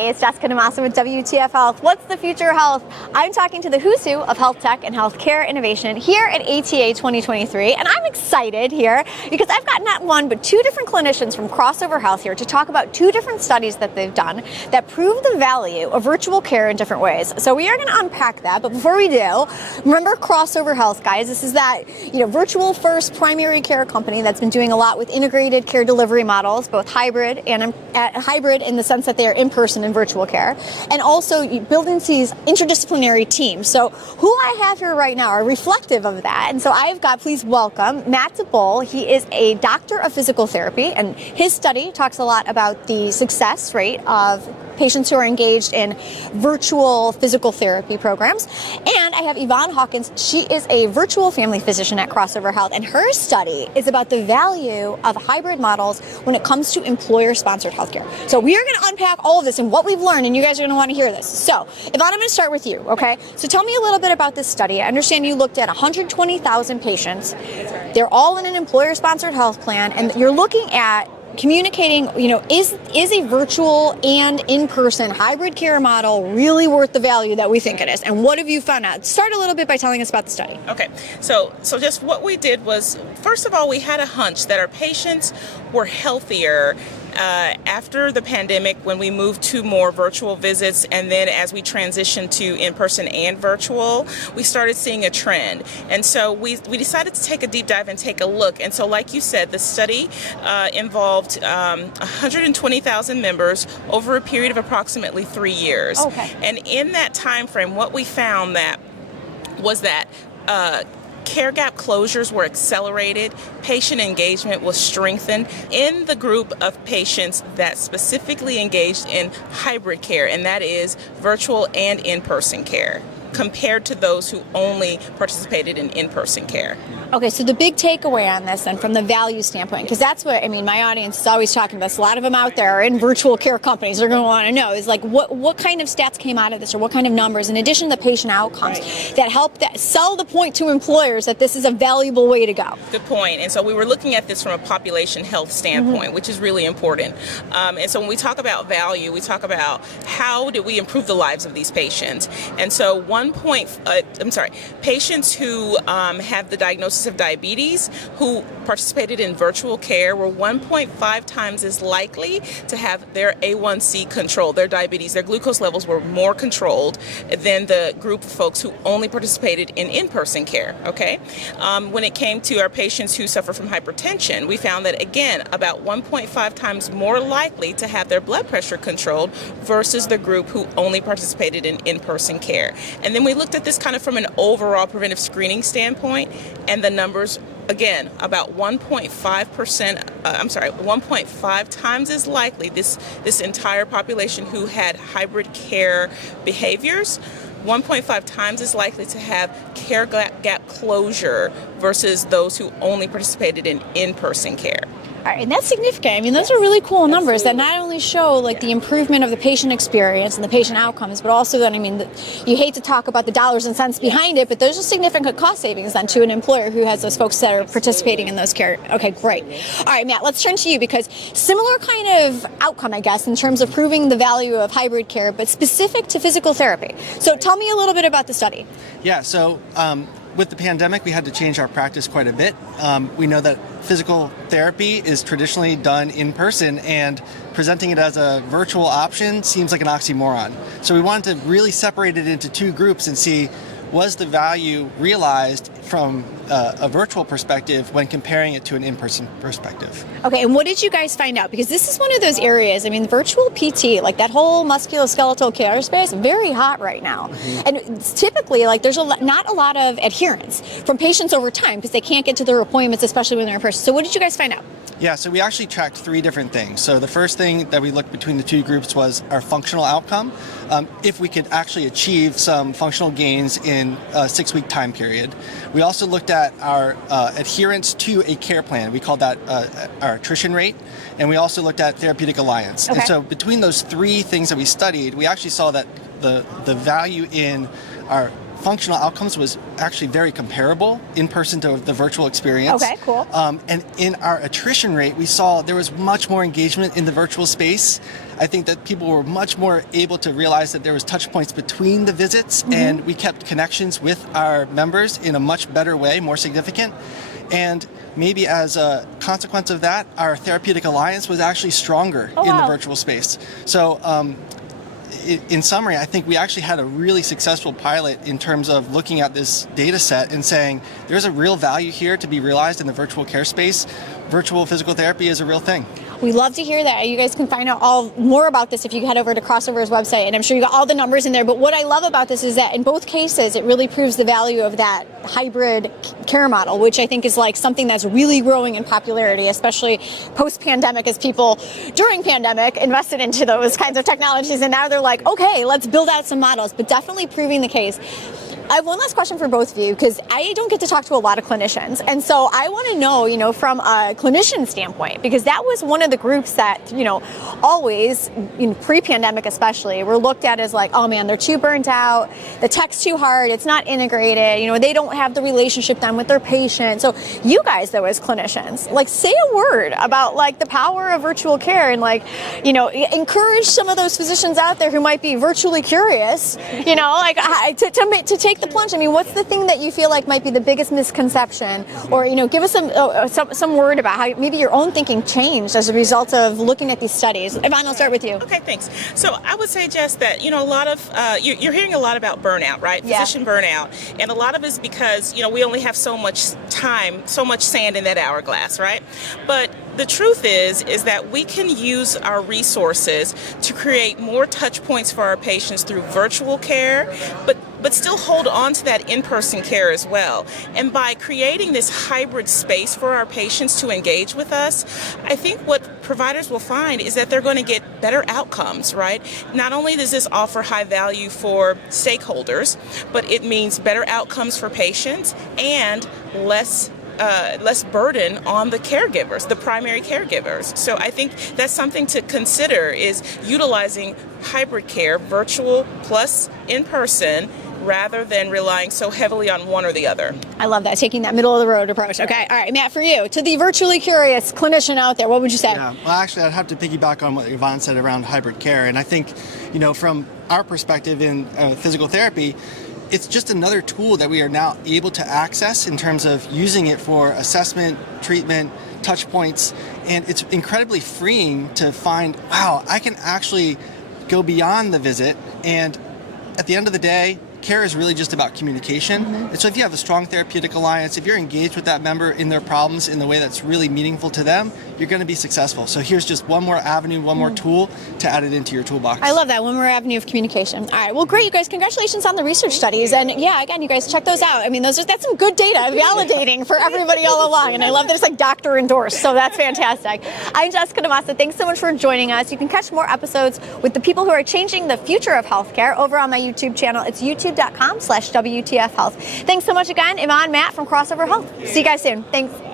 Hey, it's Jessica Damasa with WTF Health. What's the future of health? I'm talking to the who's who of health tech and healthcare innovation here at ATA 2023, and I'm excited here because I've got not one but two different clinicians from Crossover Health here to talk about two different studies that they've done that prove the value of virtual care in different ways. So we are going to unpack that, but before we do, remember Crossover Health, guys. This is that virtual first primary care company that's been doing a lot with integrated care delivery models, both hybrid and hybrid in the sense that they are in person and virtual care, and also building these interdisciplinary teams. So who I have here right now are reflective of that. And so I've got, please welcome Matt DeBole. He is a doctor of physical therapy, and his study talks a lot about the success rate of patients who are engaged in virtual physical therapy programs. And I have Yvonne Hawkins. She is a virtual family physician at Crossover Health, and her study is about the value of hybrid models when it comes to employer-sponsored healthcare. So we are going to unpack all of this and what we've learned, and you guys are going to want to hear this. So, Yvonne, I'm going to start with you, okay? So tell me a little bit about this study. I understand you looked at 120,000 patients. They're all in an employer-sponsored health plan, and you're looking at communicating, is a virtual and in-person hybrid care model really worth the value that we think it is? And what have you found out? Start a little bit by telling us about the study. Okay, so just what we did was, first of all, we had a hunch that our patients were healthier after the pandemic when we moved to more virtual visits, and then as we transitioned to in-person and virtual, we started seeing a trend. And so we decided to take a deep dive and take a look. And so like you said, the study involved 120,000 members over a period of approximately 3 years. Okay. And in that time frame, what we found was that care gap closures were accelerated, patient engagement was strengthened in the group of patients that specifically engaged in hybrid care, and that is virtual and in-person care, compared to those who only participated in in-person care. Okay, so the big takeaway on this then from the value standpoint, because that's what, my audience is always talking about, a lot of them out there are in virtual care companies, they're going to want to know is like what kind of stats came out of this, or what kind of numbers, in addition to the patient outcomes, that help sell the point to employers that this is a valuable way to go. Good point. And so we were looking at this from a population health standpoint, which is really important. And so when we talk about value, we talk about how do we improve the lives of these patients. And so patients who have the diagnosis of diabetes who participated in virtual care were 1.5 times as likely to have their A1C controlled, their diabetes, their glucose levels were more controlled than the group of folks who only participated in in-person care, okay? When it came to our patients who suffer from hypertension, we found that, again, about 1.5 times more likely to have their blood pressure controlled versus the group who only participated in in-person care. And then we looked at this kind of from an overall preventive screening standpoint, and the numbers, again, about 1.5 times as likely, this entire population who had hybrid care behaviors, 1.5 times as likely to have care gap closure versus those who only participated in in-person care. All right, and that's significant. Those are really cool numbers that not only show the improvement of the patient experience and the patient outcomes, but also then, you hate to talk about the dollars and cents behind it, but there's a significant cost savings then to an employer who has those folks that are participating in those care. Okay, great. All right, Matt, let's turn to you, because similar kind of outcome, I guess, in terms of proving the value of hybrid care, but specific to physical therapy. So tell me a little bit about the study. Yeah, so with the pandemic, we had to change our practice quite a bit. We know that physical therapy is traditionally done in person, and presenting it as a virtual option seems like an oxymoron. So we wanted to really separate it into two groups and see, was the value realized from a virtual perspective when comparing it to an in-person perspective. Okay, and what did you guys find out? Because this is one of those areas, virtual PT, that whole musculoskeletal care space, very hot right now. Mm-hmm. And it's typically, there's not a lot of adherence from patients over time because they can't get to their appointments, especially when they're in person. So what did you guys find out? Yeah, so we actually tracked three different things. So the first thing that we looked between the two groups was our functional outcome, if we could actually achieve some functional gains in a 6-week time period. We also looked at our adherence to a care plan. We called that our attrition rate. And we also looked at therapeutic alliance. Okay. And so between those three things that we studied, we actually saw that the value in our functional outcomes was actually very comparable in person to the virtual experience. Okay, cool. And in our attrition rate, we saw there was much more engagement in the virtual space. I think that people were much more able to realize that there was touch points between the visits, and we kept connections with our members in a much better way, more significant. And maybe as a consequence of that, our therapeutic alliance was actually stronger in the virtual space. So in summary, I think we actually had a really successful pilot in terms of looking at this data set and saying there's a real value here to be realized in the virtual care space. Virtual physical therapy is a real thing. We love to hear that. You guys can find out all more about this if you head over to Crossover's website, and I'm sure you got all the numbers in there. But what I love about this is that in both cases, it really proves the value of that hybrid care model, which I think is like something that's really growing in popularity, especially post-pandemic, as people during pandemic invested into those kinds of technologies, and now they're like, okay, let's build out some models, but definitely proving the case. I have one last question for both of you, because I don't get to talk to a lot of clinicians. And so I want to know, from a clinician standpoint, because that was one of the groups that, always, pre-pandemic especially, were looked at as like, oh man, they're too burnt out, the tech's too hard, it's not integrated, they don't have the relationship done with their patient. So you guys, though, as clinicians, like, say a word about like the power of virtual care and like, encourage some of those physicians out there who might be virtually curious, to take the plunge. I mean, what's the thing that you feel like might be the biggest misconception? Or, give us some word about how maybe your own thinking changed as a result of looking at these studies. Yvonne, I'll start with you. Okay, thanks. So I would say, Jess, that, a lot of, you're hearing a lot about burnout, right? Yeah. Physician burnout. And a lot of it is because, we only have so much time, so much sand in that hourglass, right? But the truth is that we can use our resources to create more touch points for our patients through virtual care, but still hold on to that in-person care as well. And by creating this hybrid space for our patients to engage with us, I think what providers will find is that they're going to get better outcomes, right? Not only does this offer high value for stakeholders, but it means better outcomes for patients and less burden on the caregivers, the primary caregivers. So I think that's something to consider, is utilizing hybrid care, virtual plus in-person, rather than relying so heavily on one or the other. I love that, taking that middle of the road approach. Okay, all right, Matt, for you, to the virtually curious clinician out there, what would you say? Yeah, well, actually, I'd have to piggyback on what Yvonne said around hybrid care. And I think, from our perspective in physical therapy, it's just another tool that we are now able to access in terms of using it for assessment, treatment, touch points, and it's incredibly freeing to find, wow, I can actually go beyond the visit, and at the end of the day, care is really just about communication. And so if you have a strong therapeutic alliance, if you're engaged with that member in their problems in the way that's really meaningful to them, you're going to be successful. So here's just one more avenue, one more tool to add it into your toolbox. I love that, one more avenue of communication. All right, well, great, you guys. Congratulations on the research studies. And yeah, again, you guys check those out. I mean, that's some good data validating for everybody all along. And I love that it's like doctor endorsed. So that's fantastic. I'm Jessica DeMassa. Thanks so much for joining us. You can catch more episodes with the people who are changing the future of healthcare over on my YouTube channel. It's youtube.com/WTF Health. Thanks so much again, Yvonne, Matt from Crossover Health. See you guys soon. Thanks.